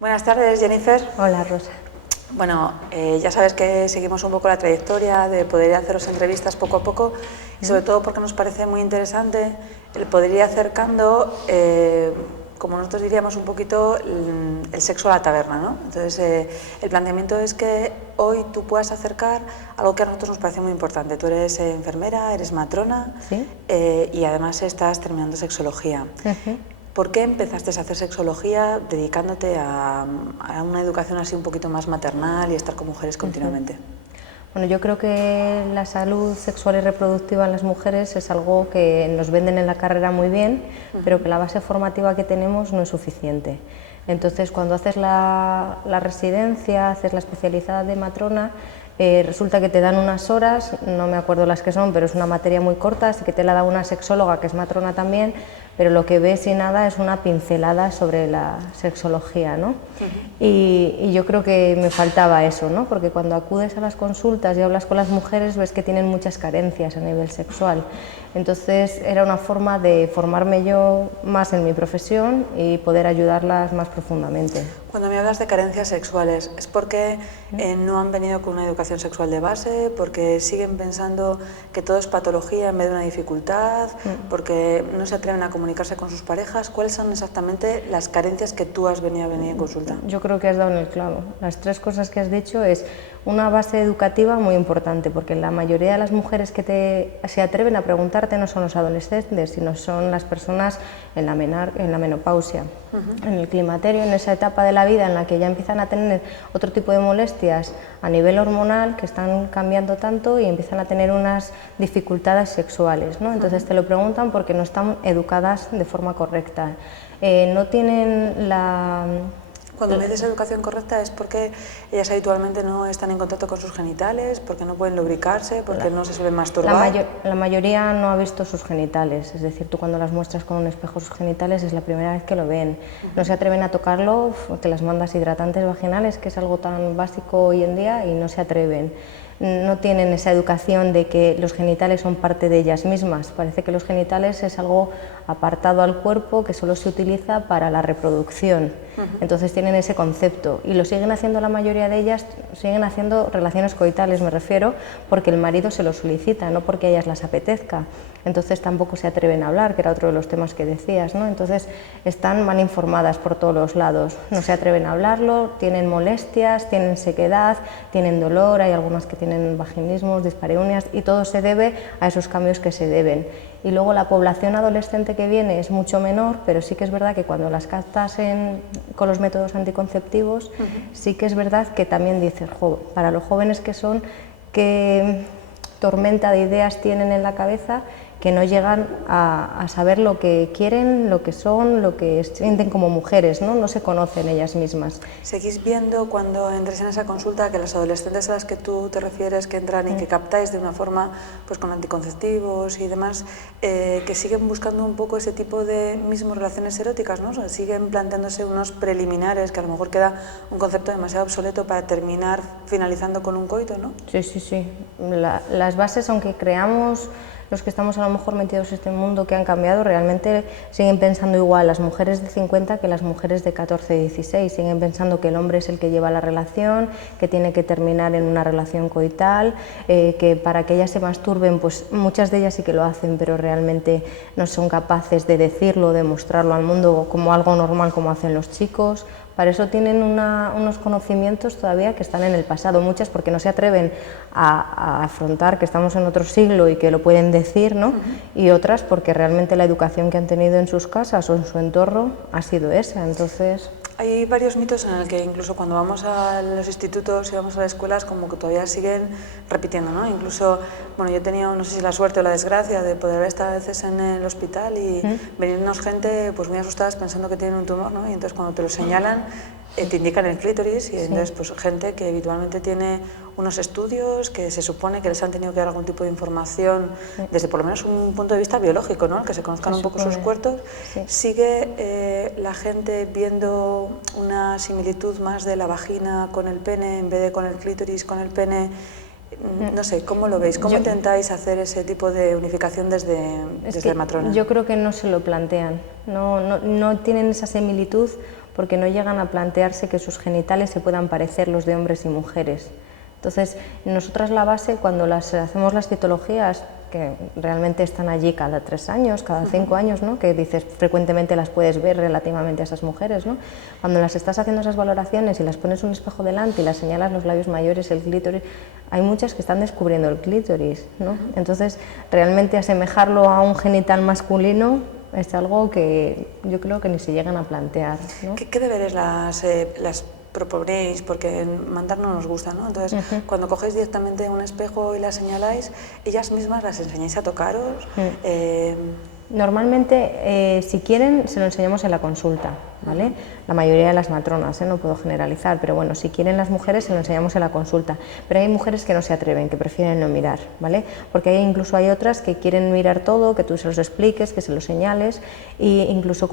Buenas tardes, Jennifer. Hola, Rosa. Bueno, ya sabes que seguimos un poco la trayectoria de poder haceros entrevistas poco a poco y sobre todo porque nos parece muy interesante el poder ir acercando, como nosotros diríamos un poquito, el sexo a la taberna, ¿no? Entonces, el planteamiento es que hoy tú puedas acercar algo que a nosotros nos parece muy importante. Tú eres enfermera, eres matrona. ¿Sí? Y además estás terminando sexología. ¿Por qué empezaste a hacer sexología dedicándote a una educación así un poquito más maternal y estar con mujeres continuamente? Bueno, yo creo que la salud sexual y reproductiva en las mujeres es algo que nos venden en la carrera muy bien, pero que la base formativa que tenemos no es suficiente. Entonces, cuando haces la residencia, haces la especializada de matrona, resulta que te dan unas horas, no me acuerdo las que son, pero es una materia muy corta, así que te la da una sexóloga que es matrona también, pero lo que ves y nada es una pincelada sobre la sexología, ¿no? Y yo creo que me faltaba eso, ¿no? Porque cuando acudes a las consultas y hablas con las mujeres ves que tienen muchas carencias a nivel sexual. Entonces era una forma de formarme yo más en mi profesión y poder ayudarlas más profundamente. Cuando me hablas de carencias sexuales, ¿es porque no han venido con una educación sexual de base? ¿Porque siguen pensando que todo es patología en vez de una dificultad? ¿Porque no se atreven a comunicarse con sus parejas? ¿Cuáles son exactamente las carencias que tú has venido en consulta? Yo creo que has dado en el clavo. Las tres cosas que has dicho es una base educativa muy importante, porque la mayoría de las mujeres que se atreven a preguntarte no son los adolescentes, sino son las personas en la menopausia, en el climaterio, en esa etapa de la vida en la que ya empiezan a tener otro tipo de molestias a nivel hormonal que están cambiando tanto y empiezan a tener unas dificultades sexuales, ¿no? Entonces te lo preguntan porque no están educadas de forma correcta, no tienen la... Cuando me dices educación correcta es porque ellas habitualmente no están en contacto con sus genitales, porque no pueden lubricarse, porque no se suelen masturbar. La mayoría no ha visto sus genitales, es decir, tú cuando las muestras con un espejo sus genitales es la primera vez que lo ven. No se atreven a tocarlo, te las mandas hidratantes vaginales, que es algo tan básico hoy en día, y no se atreven. No tienen esa educación de que los genitales son parte de ellas mismas. Parece que los genitales es algo apartado al cuerpo que solo se utiliza para la reproducción. Entonces tienen ese concepto y lo siguen haciendo la mayoría de ellas, siguen haciendo relaciones coitales, me refiero, porque el marido se lo solicita, no porque a ellas las apetezca. Entonces tampoco se atreven a hablar, que era otro de los temas que decías, ¿no? Entonces están mal informadas por todos los lados, no se atreven a hablarlo, tienen molestias, tienen sequedad, tienen dolor, hay algunas que tienen vaginismos, dispareunias, y todo se debe a esos cambios que se deben. Y luego la población adolescente que viene es mucho menor, pero sí que es verdad que cuando las captas con los métodos anticonceptivos, sí que es verdad que también dices, para los jóvenes que son, qué tormenta de ideas tienen en la cabeza, que no llegan a saber lo que quieren, lo que son, lo que sienten como mujeres, ¿no? No se conocen ellas mismas. ¿Seguís viendo cuando entres en esa consulta que las adolescentes a las que tú te refieres que entran y que captáis de una forma pues con anticonceptivos y demás, que siguen buscando un poco ese tipo de mismas relaciones eróticas, ¿no? O sea, siguen planteándose unos preliminares que a lo mejor queda un concepto demasiado obsoleto para terminar finalizando con un coito, ¿no? Sí, sí, sí. Las bases, aunque creamos los que estamos a lo mejor metidos en este mundo que han cambiado, realmente siguen pensando igual las mujeres de 50 que las mujeres de 14 y 16, siguen pensando que el hombre es el que lleva la relación, que tiene que terminar en una relación coital, que para que ellas se masturben, pues muchas de ellas sí que lo hacen, pero realmente no son capaces de decirlo, de mostrarlo al mundo como algo normal como hacen los chicos. Para eso tienen unos conocimientos todavía que están en el pasado, muchas porque no se atreven a afrontar que estamos en otro siglo y que lo pueden decir, ¿no? Y otras porque realmente la educación que han tenido en sus casas o en su entorno ha sido esa, entonces... Hay varios mitos en el que incluso cuando vamos a los institutos y vamos a las escuelas como que todavía siguen repitiendo, ¿no? Incluso, bueno, yo he tenido, no sé si la suerte o la desgracia de poder estar a veces en el hospital y venirnos gente pues muy asustadas pensando que tienen un tumor, ¿no? Y entonces cuando te lo señalan te indican el clítoris y entonces pues gente que habitualmente tiene unos estudios que se supone que les han tenido que dar algún tipo de información desde por lo menos un punto de vista biológico, ¿no? Que se conozcan un poco sus cuerpos. ¿Sigue la gente viendo una similitud más de la vagina con el pene en vez de con el clítoris con el pene? No sé, ¿cómo lo veis? ¿Cómo intentáis hacer ese tipo de unificación desde matrona? Yo creo que no se lo plantean, no tienen esa similitud porque no llegan a plantearse que sus genitales se puedan parecer los de hombres y mujeres. Entonces, nosotras la base, cuando hacemos las citologías, que realmente están allí cada 3 años, cada 5 años, ¿no? Que dices, frecuentemente las puedes ver relativamente a esas mujeres, ¿no? Cuando las estás haciendo esas valoraciones y las pones un espejo delante y las señalas los labios mayores, el clítoris, hay muchas que están descubriendo el clítoris, ¿no? Entonces, realmente asemejarlo a un genital masculino es algo que yo creo que ni se llegan a plantear, ¿no? ¿Qué deberes las proponéis? Porque mandar no nos gusta, ¿no? Entonces, cuando cogéis directamente un espejo y las señaláis, ellas mismas las enseñáis a tocaros. Normalmente, si quieren, se lo enseñamos en la consulta, ¿vale? La mayoría de las matronas, no puedo generalizar, pero bueno, si quieren las mujeres, se lo enseñamos en la consulta. Pero hay mujeres que no se atreven, que prefieren no mirar, ¿vale? Porque incluso hay otras que quieren mirar todo, que tú se los expliques, que se los señales, e incluso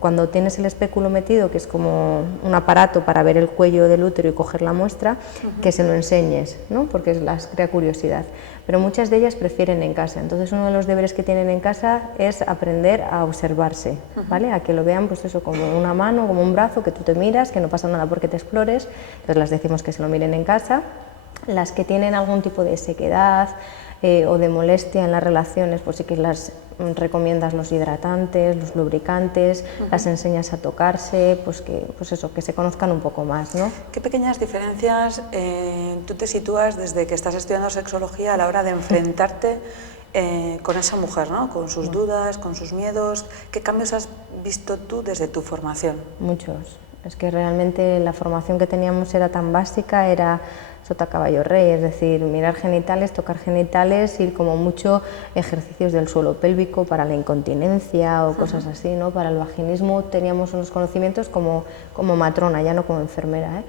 cuando tienes el espéculo metido, que es como un aparato para ver el cuello del útero y coger la muestra, que se lo enseñes, ¿no? Porque las crea curiosidad. Pero muchas de ellas prefieren en casa. Entonces, uno de los deberes que tienen en casa es aprender a observarse, ¿vale? A que lo vean, pues eso, como una mano, como un brazo, que tú te miras, que no pasa nada porque te explores. Entonces, las decimos que se lo miren en casa. Las que tienen algún tipo de sequedad o de molestia en las relaciones, pues sí que las recomiendas los hidratantes, los lubricantes, las enseñas a tocarse, pues eso, que se conozcan un poco más, ¿no? ¿Qué pequeñas diferencias tú te sitúas desde que estás estudiando sexología a la hora de enfrentarte con esa mujer, ¿no? Con sus dudas, con sus miedos? ¿Qué cambios has visto tú desde tu formación? Muchos. Es que realmente la formación que teníamos era tan básica, era sota, caballo, rey, es decir, mirar genitales, tocar genitales y como mucho ejercicios del suelo pélvico para la incontinencia o cosas así, ¿no? Para el vaginismo teníamos unos conocimientos como matrona, ya no como enfermera, ¿eh?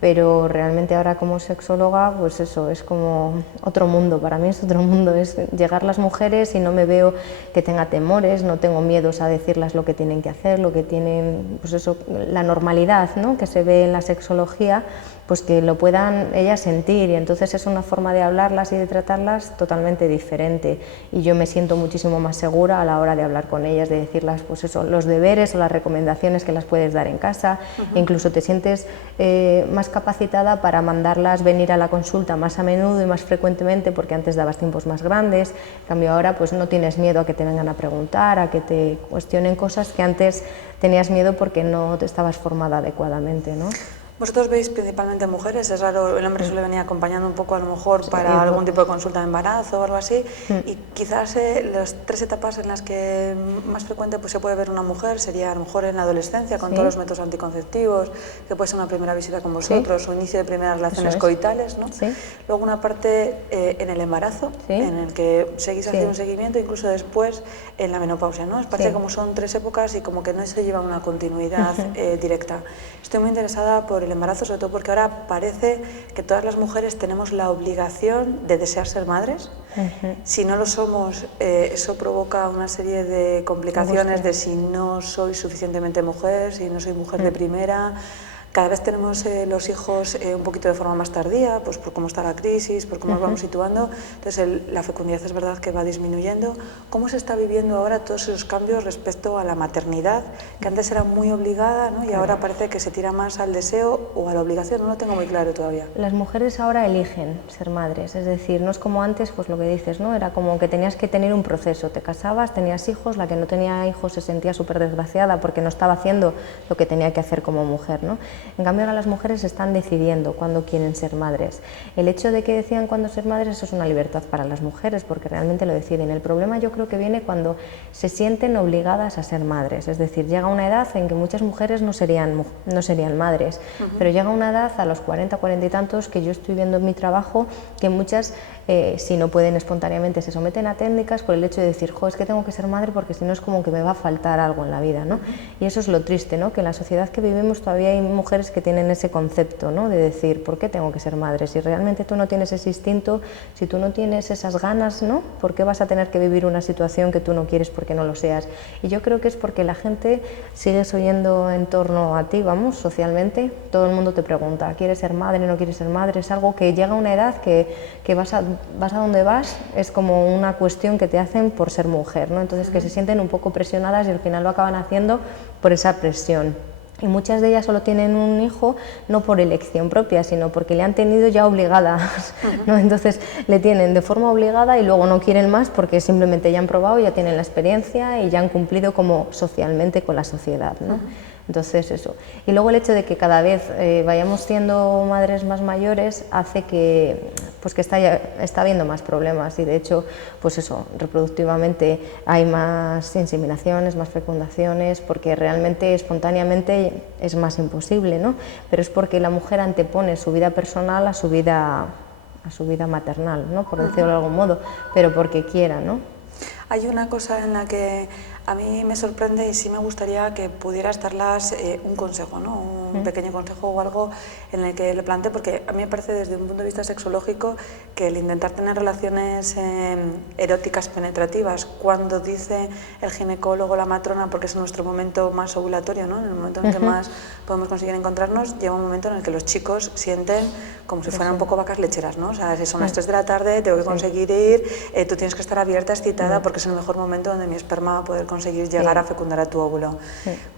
Pero realmente ahora como sexóloga, pues eso, es como otro mundo, para mí es otro mundo, es llegar las mujeres y no me veo que tenga temores, no tengo miedos a decirlas lo que tienen que hacer, lo que tienen, pues eso, la normalidad, ¿no? Que se ve en la sexología, pues que lo puedan ellas sentir, y entonces es una forma de hablarlas y de tratarlas totalmente diferente, y yo me siento muchísimo más segura a la hora de hablar con ellas, de decirlas pues eso, los deberes o las recomendaciones que las puedes dar en casa, incluso te sientes más capacitada para mandarlas venir a la consulta más a menudo y más frecuentemente, porque antes dabas tiempos más grandes, en cambio ahora pues no tienes miedo a que te vengan a preguntar, a que te cuestionen cosas que antes tenías miedo porque no te estabas formada adecuadamente, ¿no? Vosotros veis principalmente mujeres, es raro, el hombre suele venir acompañando un poco a lo mejor para algún tipo de consulta de embarazo o algo así, y quizás las 3 etapas en las que más frecuente pues, se puede ver una mujer sería a lo mejor en la adolescencia con todos los métodos anticonceptivos, que puede ser una primera visita con vosotros o inicio de primeras relaciones coitales, ¿no? Luego una parte en el embarazo, en el que seguís haciendo un seguimiento, incluso después en la menopausia, ¿no? Parece como son 3 épocas y como que no se lleva una continuidad directa. Estoy muy interesada por el embarazo, sobre todo porque ahora parece que todas las mujeres tenemos la obligación de desear ser madres. Si no lo somos, eso provoca una serie de complicaciones de si no soy suficientemente mujer, si no soy mujer de primera. Cada vez tenemos los hijos un poquito de forma más tardía, pues por cómo está la crisis, por cómo nos vamos situando. Entonces la fecundidad es verdad que va disminuyendo. ¿Cómo se está viviendo ahora todos esos cambios respecto a la maternidad, que antes era muy obligada, ¿no? Y ahora parece que se tira más al deseo o a la obligación? No lo tengo muy claro todavía. Las mujeres ahora eligen ser madres, es decir, no es como antes, pues lo que dices, ¿no? Era como que tenías que tener un proceso, te casabas, tenías hijos, la que no tenía hijos se sentía súper desgraciada porque no estaba haciendo lo que tenía que hacer como mujer, ¿no? En cambio ahora las mujeres están decidiendo cuándo quieren ser madres. El hecho de que decidan cuándo ser madres, eso es una libertad para las mujeres porque realmente lo deciden. El problema yo creo que viene cuando se sienten obligadas a ser madres, es decir, llega una edad en que muchas mujeres no serían madres, pero llega una edad a los 40, 40 y tantos que yo estoy viendo en mi trabajo que muchas, si no pueden espontáneamente, se someten a técnicas por el hecho de decir, jo, es que tengo que ser madre porque si no es como que me va a faltar algo en la vida, ¿no? Y eso es lo triste, ¿no? Que en la sociedad que vivimos todavía hay mujeres que tienen ese concepto, ¿no? De decir, ¿por qué tengo que ser madre? Si realmente tú no tienes ese instinto, si tú no tienes esas ganas, ¿no? ¿Por qué vas a tener que vivir una situación que tú no quieres porque no lo seas? Y yo creo que es porque la gente sigues oyendo en torno a ti, vamos, socialmente, todo el mundo te pregunta, ¿quieres ser madre, no quieres ser madre? Es algo que llega a una edad que vas a donde vas, es como una cuestión que te hacen por ser mujer, ¿no? Entonces que se sienten un poco presionadas y al final lo acaban haciendo por esa presión. Y muchas de ellas solo tienen un hijo no por elección propia, sino porque le han tenido ya obligadas, ¿no? Entonces le tienen de forma obligada y luego no quieren más porque simplemente ya han probado, ya tienen la experiencia y ya han cumplido como socialmente con la sociedad, ¿no? Entonces eso. Y luego el hecho de que cada vez vayamos siendo madres más mayores hace que, pues que está habiendo más problemas y de hecho, pues eso, reproductivamente hay más inseminaciones, más fecundaciones, porque realmente espontáneamente es más imposible, ¿no? Pero es porque la mujer antepone su vida personal a su vida maternal, ¿no? Por decirlo de algún modo, pero porque quiera, ¿no? Hay una cosa en la que a mí me sorprende y sí me gustaría que pudieras darlas un consejo, ¿no? Un pequeño consejo o algo en el que le plantee, porque a mí me parece desde un punto de vista sexológico que el intentar tener relaciones eróticas penetrativas, cuando dice el ginecólogo, la matrona, porque es nuestro momento más ovulatorio, ¿no? En el momento en el que más podemos conseguir encontrarnos, llega un momento en el que los chicos sienten como si fueran un poco vacas lecheras, ¿no? O sea, si son las 3 de la tarde, tengo que conseguir ir, tú tienes que estar abierta, excitada, porque es el mejor momento donde mi esperma va a poder conseguir llegar a fecundar a tu óvulo.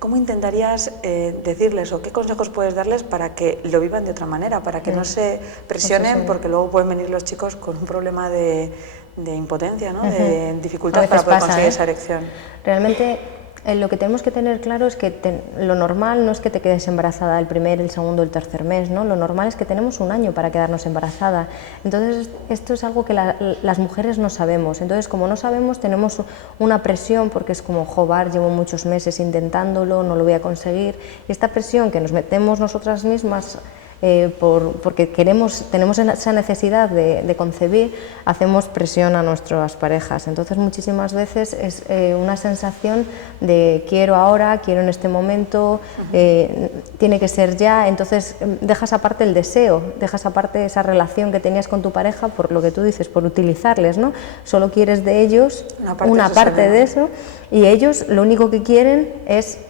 ¿Cómo intentarías decirles o qué consejos puedes darles para que lo vivan de otra manera, para que no se presionen, porque luego pueden venir los chicos con un problema de impotencia, ¿no? De dificultad para poder conseguir esa erección? Realmente lo que tenemos que tener claro es que lo normal no es que te quedes embarazada el primer, el segundo, el tercer mes, ¿no? Lo normal es que tenemos un año para quedarnos embarazada. Entonces, esto es algo que las mujeres no sabemos. Entonces, como no sabemos, tenemos una presión, porque es como, joder, llevo muchos meses intentándolo, no lo voy a conseguir. Y esta presión que nos metemos nosotras mismas, porque tenemos esa necesidad de concebir, hacemos presión a nuestras parejas. Entonces muchísimas veces es una sensación de quiero ahora, quiero en este momento, tiene que ser ya. Entonces dejas aparte el deseo, dejas aparte esa relación que tenías con tu pareja por lo que tú dices, por utilizarles, ¿no? Solo quieres de ellos una parte de eso, y ellos lo único que quieren es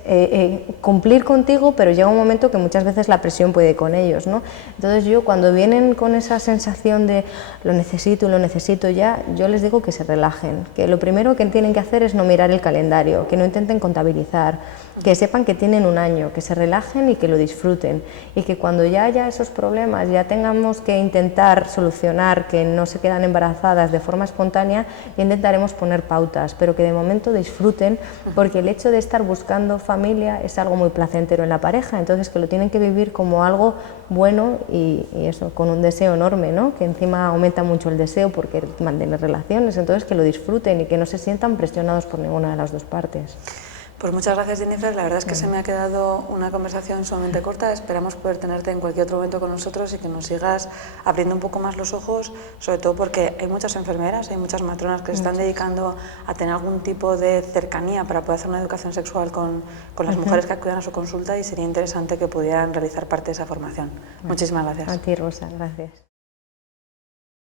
cumplir contigo, pero llega un momento que muchas veces la presión puede ir con ellos, ¿no? Entonces yo, cuando vienen con esa sensación de lo necesito ya, yo les digo que se relajen, que lo primero que tienen que hacer es no mirar el calendario, que no intenten contabilizar, que sepan que tienen un año, que se relajen y que lo disfruten, y que cuando ya haya esos problemas, ya tengamos que intentar solucionar, que no se quedan embarazadas de forma espontánea, ya intentaremos poner pautas, pero que de momento disfruten, porque el hecho de estar buscando familia es algo muy placentero en la pareja, entonces que lo tienen que vivir como algo bueno y eso, con un deseo enorme, ¿no? Que encima aumenta mucho el deseo porque mantener relaciones, entonces que lo disfruten y que no se sientan presionados por ninguna de las dos partes. Pues muchas gracias, Jennifer. La verdad es que se me ha quedado una conversación sumamente corta. Esperamos poder tenerte en cualquier otro momento con nosotros y que nos sigas abriendo un poco más los ojos, sobre todo porque hay muchas enfermeras, hay muchas matronas que se están dedicando a tener algún tipo de cercanía para poder hacer una educación sexual con las mujeres que acudan a su consulta, y sería interesante que pudieran realizar parte de esa formación. Muchísimas gracias. A ti, Rosa, gracias.